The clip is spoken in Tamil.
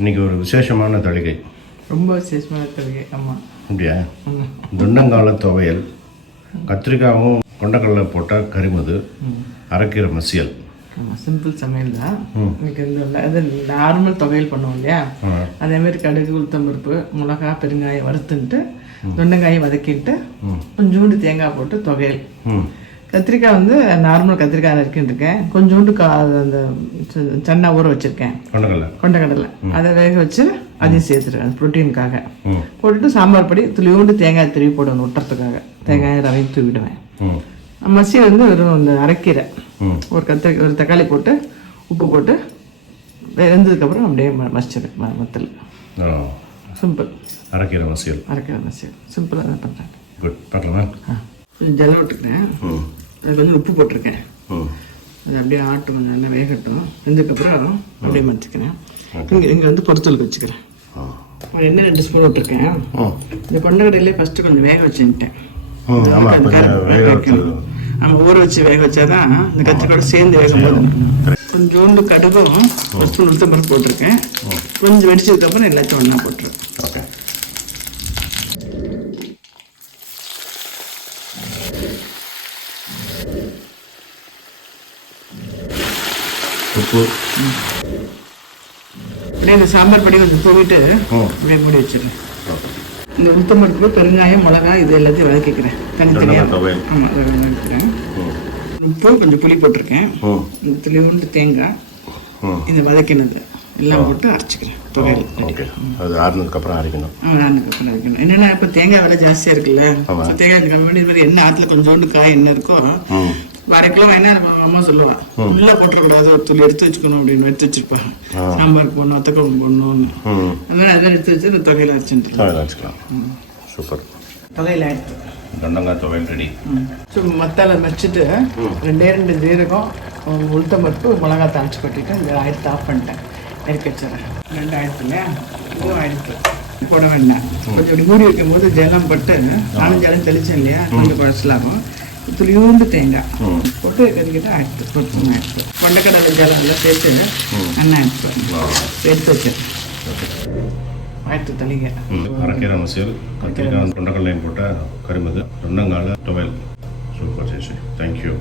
இன்றைக்கி ஒரு விசேஷமான தளிகை. ரொம்ப விசேஷமான தளிகை. ஆமாம். அப்படியா? தொண்டங்கால துவையல், கத்திரிக்காயும் கொண்டக்கடலை போட்டால் கறிமது, அரைக்கீரை மசியல். ஆமாம், சிம்பிள் சமையல் தான். இன்னைக்கு இது நார்மல் துவையல் பண்ணுவோம் இல்லையா, அதேமாதிரி கடுகு, உளுத்தம்பருப்பு, மிளகா, பெருங்காயம் வறுத்துன்ட்டு தொண்டங்காயை வதக்கிட்டு கொஞ்சோண்டு தேங்காய் போட்டு துவையல். கத்திரிக்காய் வந்து நார்மல் கத்திரிக்காய் நறுக்கிட்டுருக்கேன். கொஞ்சோண்டு அந்த சன்னா ஊற வச்சுருக்கேன், கொண்டக்கடலை. அதை வேக வச்சு அதையும் சேர்த்துருக்கேன் ப்ரோட்டீனுக்காக. போட்டுட்டு சாம்பார் பொடி துளியோண்டு தேங்காய் திருவி போடுவேன் ஒட்டுறதுக்காக. தேங்காய் ரவையும் தூவிடுவேன். மசியல் வந்து வெறும் அந்த அரைக்கீரை, ஒரு தக்காளி போட்டு உப்பு போட்டு வெந்ததுக்கப்புறம் அப்படியே மசிச்சிருக்கேன் வத்தல். சிம்பிள் அரைக்கீரை மசியல். சிம்பிளாக தான் பண்ணுறேன். குட். பார்க்கலாமா? ஜலம் விட்டுக்கிறேன். அதுக்கு வந்து உப்பு போட்டிருக்கேன். அது அப்படியே ஆட்டும், கொஞ்சம் நல்லா வேகட்டும். வெந்ததுக்கப்புறம் அப்படியே மறைச்சிக்கிறேன். இங்கே வந்து பொறுத்தலுக்கு வச்சுக்கிறேன். எண்ணெய் 2 ஸ்பூன் விட்டுருக்கேன். இந்த கொண்டக்கடலையே ஃபஸ்ட்டு கொஞ்சம் வேக வச்சுட்டேன். ஆமாம், ஊற வச்சு வேக வச்சாதான் இந்த கத்திரிக்காய் சேர்ந்து வேகும் போது. கொஞ்சோண்டு கடுகும் 1 ஸ்பூன் உளுத்தம்பருப்பு போட்டிருக்கேன். கொஞ்சம் வெடிச்சதுக்கப்புறம் எல்லாத்தையும் ஒன்றா போட்டுருவேன். ஓகே. உப்பு அப்படியே இந்த சாம்பார் பொடி கொஞ்சம் போயிட்டு அப்படியே மூடி வச்சிடுறேன். இந்த உளுத்தம்பருப்பு, பெருங்காயம், மிளகா இது எல்லாத்தையும் வதக்கிக்கிறேன் தனித்தனியாக. ஆமாம், அதை வதக்கிக்கிறேன். உப்பு, கொஞ்சம் புளி போட்டிருக்கேன். இந்த துளியோண்டு தேங்காய், இது வதக்கினது எல்லாம் போட்டு அரைச்சிக்கிறேன் துவையல். அது ஆறுனதுக்கப்புறம் அரைக்கணும். ஆறுனதுக்கப்புறம் அரைக்கணும். என்னென்னா இப்போ தேங்காய் விலை ஜாஸ்தியாக இருக்குல்ல, தேங்காய் கம்மி பண்ணி இது மாதிரி எண்ணெய் ஆற்றுல கொஞ்சோண்டு காய் எண்ணெய் இருக்கும். 1/2 கிலோ வேணா அம்மா சொல்லுவாள், உள்ளே போட்டுறக்கூடாது, ஒரு துளி எடுத்து வச்சுக்கணும் அப்படின்னு எடுத்து வச்சிருப்பாங்க. சாம்பார் போடணும், வத்தக்குழம்பு போடணும்னு. அதனால அதெல்லாம் எடுத்து வச்சு இந்த துவையல் அரைச்சிக்கலாம். சூப்பர். துவையல் ஆயிடுச்சு. தொண்டங்காய் துவையல் ரெடி. ஸோ மத்தால வச்சுட்டு 2 ஜீரகம், உளுத்தம்பருப்பு, மிளகா தாளிச்சு கொட்டிட்டு இந்த ஆயிரத்து ஆஃப் பண்ணிட்டேன். நெருக்கி வச்சிடறேன். 2 ஆயிடுச்சு இல்லையா, இதுவும் ஆயிடுச்சு. போட வேண்டாம். கொஞ்சம் இப்படி மூடி வைக்கும் போது ஜலம் பட்டு 4 ஜலம் தெளிச்சேன் இல்லையா, கொஞ்சம் குழச்சலாகும். துளியூண்டு தேங்காய் போட்டு கறிக்கிட்டு ஆயிடுச்சு. பொறுத்து ஆயிடுச்சு. கொண்டக்கடலை ஜலம் எல்லாம் சேர்த்து எண்ணெய் ஆயிடுச்சு. எடுத்து வச்சிருக்கேன். ஆயிடுச்சு தளிகை. அரைக்கீரை மசியல், கத்திரிக்காய் கொண்டக்கடலையும் போட்டால் கறிமது, தொண்டங்கால துவையல். சூப்பர். சரி, தேங்க்யூ.